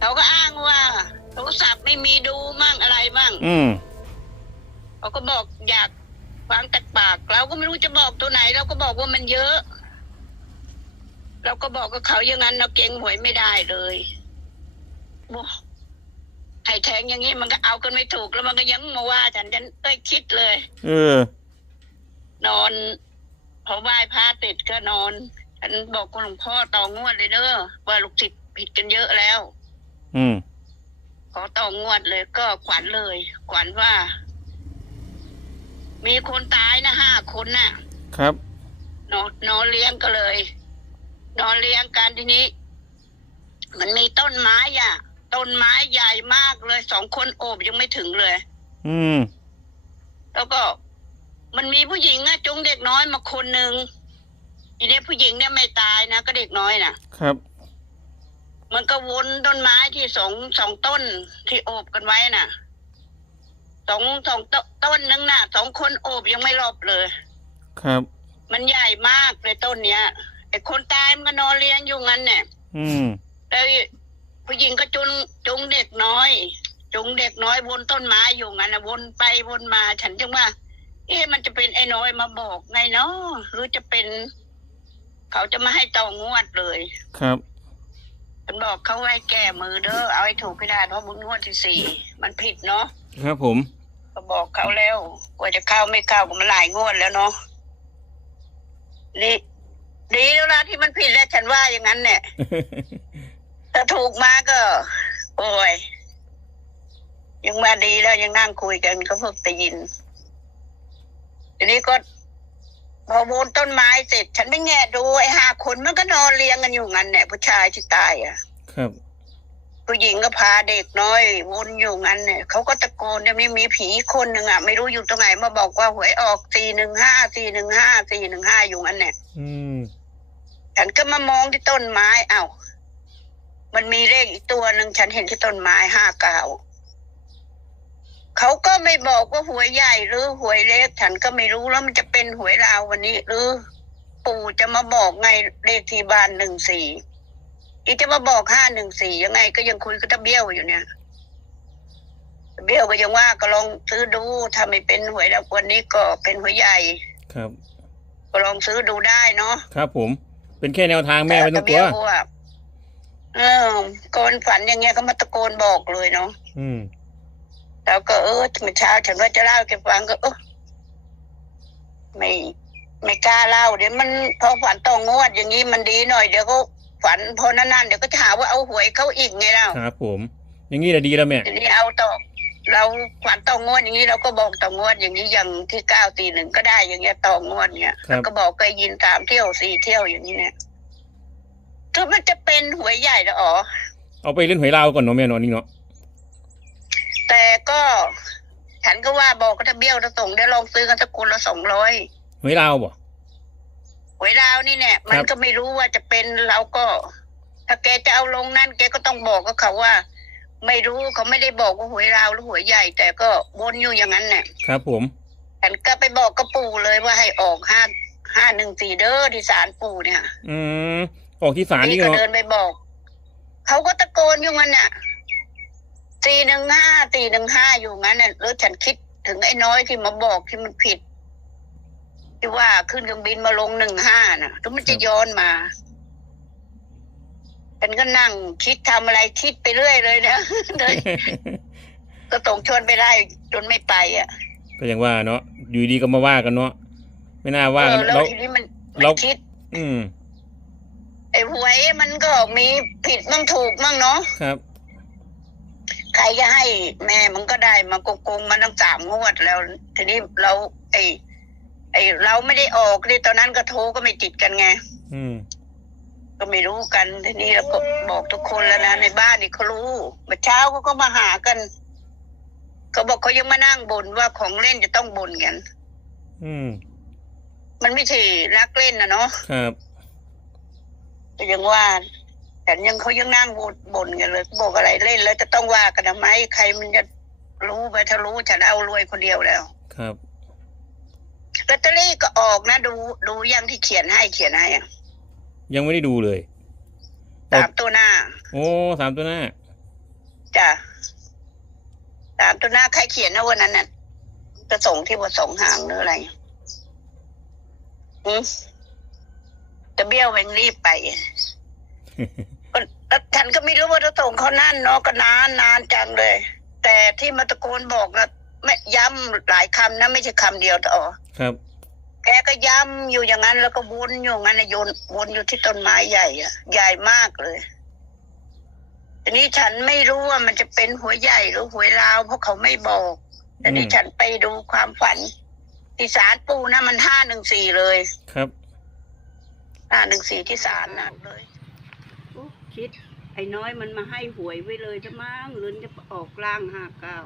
เขาก็อ้างว่าโทรศัพท์ไม่มีดูมั่งอะไรมั่งอืมเขาก็บอกอยากฟังจากปาก เราก็ไม่รู้จะบอกตัวไหน เราก็บอกว่ามันเยอะ เราก็บอกกับเขาอย่างนั้นเราเก่งหวยไม่ได้เลยโอ้ให้แทงอย่างนี้มันก็เอากันไม่ถูกแล้วมันก็ยังมาว่าฉันฉันเอ้ยคิดเลย เออ นอนพอไหว้พระติดก็นอนฉันบอกคุณหลวงพ่อต่องวดเลยเด้อว่าลูกศิษย์ผิดกันเยอะแล้ว อืมขอต่องวดเลยก็ขวัญเลย ขวัญว่า มีคนตายนะห้าคนน่ะ ครับนอนนอนเลี้ยงก็เลย นอนเลี้ยงกันทีนี้ มันมีต้นไม้อะ ต้นไม้ใหญ่มากเลยสองคนโอบยังไม่ถึงเลย อืมแล้วก็ มันมีผู้หญิงอะจุงเด็กน้อยมาคนหนึ่งทีนี้ผู้หญิงเนี่ยไม่ตายนะก็เด็กน้อยน่ะ ครับ มันก็วนต้นไม้ที่สองสองต้นที่โอบกันไว้น่ะสองสองตต้นนึงน่ะสองคนโอบยังไม่รอบเลย ครับ มันใหญ่มากเลยต้นเนี้ยไอ้คนตายมันก็นอนเลี้ยงอยู่งั้นเนี่ย อืมแล้วผู้หญิงก็จุงจุงเด็กน้อย จุงเด็กน้อยวนต้นไม้อยู่งั้นนะวนไปวนมาฉันจึงว่า เอ๊ะมันจะเป็นไอ้น้อยมาบอกไงเนาะหรือจะเป็น เขาจะมาให้ต่องวดเลย ครับฉัน บอกเขาให้แก้มือเด้อเอาให้ถูกให้ได้เพราะบุญงวดที่สี่มันผิดเนาะครับผม ก็บอกเขาแล้วกว่าจะเข้าไม่เข้าก็มันหลายงวดแล้วเนาะนี่ดีแล้วนะที่มันผิดแล้วฉันว่าอย่างนั้นเนี่ยถ้าถูกมาก็ โอ้ยยังมาดีแล้วยังนั่งคุยกันก็เพิ่งได้ยินทีนี้ก็ พอโวนต้นไม้เสร็จ ฉันไม่แง่ดูไอ้ห้าคนมันก็นอนเรียงกันอยู่งั้นเนี่ยผู้ชายที่ตายอะ ครับ ผู้หญิงก็พาเด็กน้อยวนอยู่งั้นเนี่ยเขาก็ตะโกนเนี่ยมีมีผีคนหนึ่งอะไม่รู้อยู่ตรงไหนมาบอกว่าหวยออกสี่หนึ่งห้าสี่หนึ่งห้าสี่หนึ่งห้าอยู่งั้นเนี่ยอืมฉันก็มามองที่ต้นไม้เอ้ามันมีเลขอีกตัวหนึ่งฉันเห็นที่ต้นไม้ห้าเก้า เขาก็ไม่บอกว่าหวยใหญ่หรือหวยเล็กฉันก็ไม่รู้แล้วมันจะเป็นหวยลาววันนี้ หรือ ปู่จะมาบอกไงเลขที่บ้านหนึ่งสี่อีจะมาบอกห้าหนึ่งสี่ยังไง ก็ยังคุยกับตะเบี้ยวอยู่เนี่ยตะเบี้ยวก็ยังว่าก็ลองซื้อดูถ้าไม่เป็นหวยแล้ววันนี้ก็เป็นหวยใหญ่ครับ ก็ลองซื้อดูได้เนาะครับผม เป็นแค่แนวทางแม่ไม่ต้องกลัวแตะเบี้ยอะเออก่อนฝันอย่างเงี้ยก็มาตะโกนบอกเลยเนาะอืม แล้วก็เออเมื่อเช้าฉันว่าจะเล่าให้แกฟังก็เออไม่ไม่กล้าเล่าเดี๋ยวมันพอฝันตองงวดอย่างนี้มันดีหน่อยเดี๋ยวก็ฝันพอนั่นๆเดี๋ยวก็จะหาว่าเอาหวยเขาอีกไงเล่าครับผม อย่างนี้แหละดีแล้วแม่ทีนี้เอาต่อเราฝันตองงวดอย่างนี้เราก็บอกตองงวดอย่างนี้อย่างที่เก้าตีหนึ่งก็ได้อย่างเงี้ยตองงวดเนี้ยครับแล้วก็บอกเคยยินสามเที่ยวสี่เที่ยวอย่างนี้เนี่ยคือมันจะเป็นหวยใหญ่แล้วอ๋อเอาไปเล่นหวยลาวก่อนเนาะแม่เนอนนี่เนาะ แต่ก็ฉันก็ว่าบอกก็ถ้าเบี้ยวจะส่งได้ลองซื้อกันสักคนละสองร้อยหวยลาวบ่หวยลาวนี่เนี่ยมันก็ไม่รู้ว่าจะเป็นเราก็ ถ้าแกจะเอาลงนั่นแกก็ต้องบอกกับเขาว่า ไม่รู้เขาไม่ได้บอกว่าหวยลาวหรือหวยใหญ่ แต่ก็วนอยู่อย่างนั้นเนี่ยครับผมฉันก็ไปบอกกับปู่เลยว่าให้ออกห้าห้าหนึ่งสี่เด้อที่ศาลปู่เนี่ย อืมออกที่ศาลนี่นี่ก็เนาะเดินไปบอก เขาก็ตะโกนอยู่งั้นน่ะ สี่หนึ่งห้าสี่หนึ่งห้าอยู่งั้นน่ะแล้วฉันคิดถึงไอ้น้อยที่มาบอกที่มันผิด ที่ว่าขึ้นเครื่องบินมาลงหนึ่งห้าน่ะแล้วมันจะย้อนมาฉันก็นั่งคิดทำอะไรคิดไปเรื่อยเลยนะเลยก็ตรงชวนไปได้จนไม่ไปอะ ก็อย่างว่าเนาะอยู่ดีก็มาว่ากันเนาะไม่น่าว่าเอกัอนแล้วแล้วทีนี้มันเรามันคิด อืมไอ้หวยมันก็มีผิดมั่งถูกมั่งเนาะครับ ใครจะให้แม่มันก็ได้มาโกงๆมาตั้งสามงวดแล้ว ทีนี้เราไอ้ไอ้เราไม่ได้ออกเลยตอนนั้นก็โทรก็ไม่ติดกันไง อืม ก็ไม่รู้กันทีนี้เราก็บอกทุกคนแล้วนะในบ้านนี่เขารู้เมื่อเช้าเขาก็มาหากันเขาบอกเขายังมานั่งบ่นว่าของเล่นจะต้องบ่นกัน อืม มันไม่ใช่รักเล่นนะเนาะครับแต่ยังว่า แต่ยังเขายังนั่งบ่นบ่นกันเลยบอกอะไรเล่นแล้วจะต้องว่ากันทำไมใครมันจะรู้ไปถ้ารู้ฉันเอารวยคนเดียวแล้ว ครับลอตเตอรี่ก็ออกนะ ดูดูยังที่เขียนให้เขียนให้อะยังไม่ได้ดูเลยสามตัวหน้า โอ้สามตัวหน้าจ้ะสามตัวหน้าใครเขียนนะวันนั้นน่ะจะส่งที่ว่าส่งหางหรืออะไรอืมจะเบี้ยวเวงรีบไปก็แล้ว ฉันก็ไม่รู้ว่าจะส่งเขานั่นเนาะก็นานนานจังเลย แต่ที่มาตะโกนบอกนะไม่ย้ำหลายคำนะไม่ใช่คำเดียวต่อครับแกก็ย้ำอยู่อย่างนั้น แล้วก็วนอยู่อย่างนั้นนะโยนวนอยู่ที่ต้นไม้ใหญ่อะใหญ่มากเลยทีนี้ฉันไม่รู้ว่ามันจะเป็นหัวยใหญ่หรือหัวยลาวเพราะเขาไม่บอกทีนี้อืมฉันไปดูความฝันที่ศาลปูนะมันห้าหนึ่งสี่เลย ครับห้าหนึ่งสี่ที่ศาลนะเลยิด ไอ้น้อยมันมาให้หวยไว้เลยจะมั้งหรือจะออกล่างห้าเก้า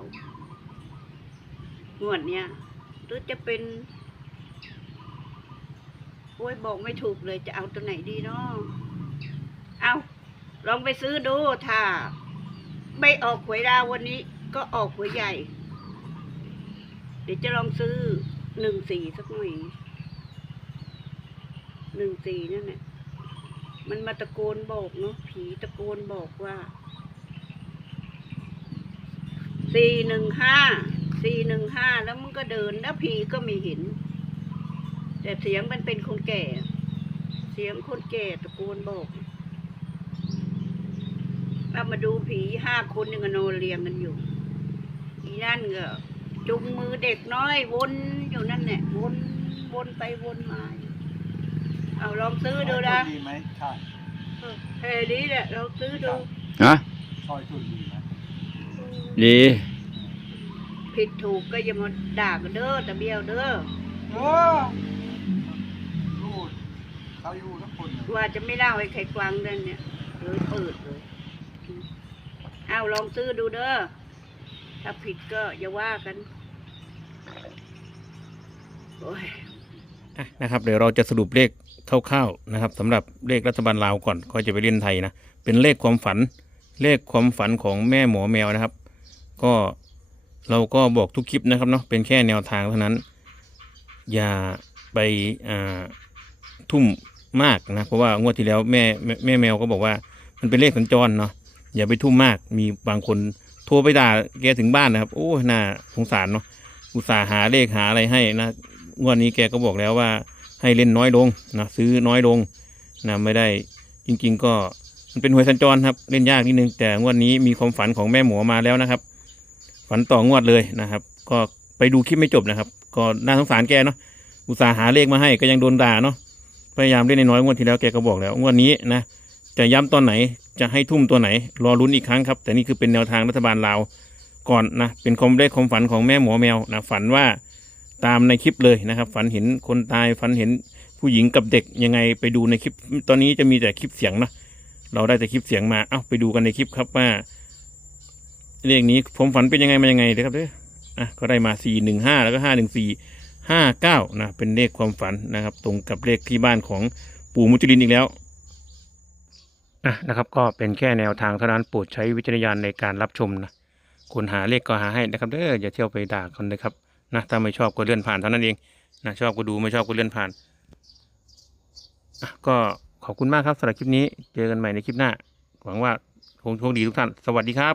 งวดเนี้ยหรือจะเป็น โอ้ยบอกไม่ถูกเลยจะเอาตัวไหนดีเนาะเอาลองไปซื้อดูถ้า ไม่ออกหวยดาววันนี้ ก็ออกหวยใหญ่ เดี๋ยวจะลองซื้อหนึ่งสี่สักหน่อยหนึ่งสี่นั่นแหละ มันมาตะโกนบอกเนาะผีตะโกนบอกว่าสี่หนึ่งห้าสี่หนึ่งห้าแล้วมันก็เดินแล้วผีก็ไม่เห็น แต่เสียงมันเป็นคนแก่ เสียงคนแก่ตะโกนบอกเรามาดูผีห้าคนยังนอนเรียงกันอยู่อีนั่นก็จุงมือเด็กน้อยวนอยู่นั่นแหละวนวนไปวนมาอยู่ เอาลองซื้อดูนะดีไหมใช่เออเฮ้ยดีแหละลองซื้อดูฮะซอยจุดดีไหมดีผิดถูกก็อย่ามาด่ากันเด้อตะเบียวเด้อเออรูดเขาอยู่ทุกคนเลยว่าจะไม่เล่าให้ใครฟังนั่นเนี่ยเลยเปิดเลยเอาลองซื้อดูเด้อถ้าผิดก็อย่าว่ากันโอ้ยอะนะครับเดี๋ยวเราจะสรุปเลข คร่าวๆนะครับสำหรับเลขรัฐบาลลาวก่อนก็จะไปเล่นไทยนะเป็นเลขความฝัน เลขความฝันของแม่หมอแมวนะครับ ก็เราก็บอกทุกคลิปนะครับเนาะเป็นแค่แนวทางเท่านั้น อย่าไปอ่าทุ่มมากนะเพราะว่างวดที่แล้วแม่แม่แม่แมวก็บอกว่า มันเป็นเลขสัญจรเนาะอย่าไปทุ่มมากมีบางคนโทรไปด่าแกถึงบ้านนะครับ โอ้น่าสงสารเนาะอุตส่าห์หาเลขหาอะไรให้นะงวดนี้แกก็บอกแล้วว่า ให้เล่นน้อยลงนะซื้อน้อยลงนะไม่ได้จริง ๆ ก็มันเป็นหวยสัญจรครับเล่นยากนิดนึงแต่งวดนี้มีความฝันของแม่หมอมาแล้วนะครับ ฝันต่องวดเลยนะครับ ก็ไปดูคลิปไม่จบนะครับ ก็น่าสงสารแกเนาะอุตส่าห์หาเลขมาให้ก็ยังโดนด่าเนาะพยายามเล่นน้อยงวดที่แล้วแกก็บอกแล้วงวดนี้นะจะย้ำตอนไหนจะให้ทุ่มตัวไหน รอลุ้นอีกครั้งครับ แต่นี่คือเป็นแนวทางรัฐบาลลาวก่อนนะเป็นความเลขความฝันของแม่หมอแมวนะฝันว่า ตามในคลิปเลยนะครับ ฝันเห็นคนตายฝันเห็นผู้หญิงกับเด็กยังไงไปดูในคลิป ตอนนี้จะมีแต่คลิปเสียงนะเราได้แต่คลิปเสียงมาเอาไปดูกันในคลิปครับว่าเรื่องนี้ผมฝันเป็นยังไงมายังไงเด้อครับเด้ออะก็ได้มาสี่หนึ่งห้าแล้วก็ห้าหนึ่งสี่ห้าเก้านะเป็นเลขความฝันนะครับ ตรงกับเลขที่บ้านของปู่มุจลินอีกแล้วอะนะครับ ก็เป็นแค่แนวทางเท่านั้นโปรดใช้วิจารณญาณในการรับชมนะคนหาเลขก็หาให้นะครับเด้ออย่าเที่ยวไปด่าคนเลยครับ นะถ้าไม่ชอบก็เลื่อนผ่านเท่านั้นเองนะชอบก็ดูไม่ชอบก็เลื่อนผ่านอะก็ขอบคุณมากครับสำหรับคลิปนี้ เจอกันใหม่ในคลิปหน้า หวังว่าคงโชคดีทุกท่าน สวัสดีครับ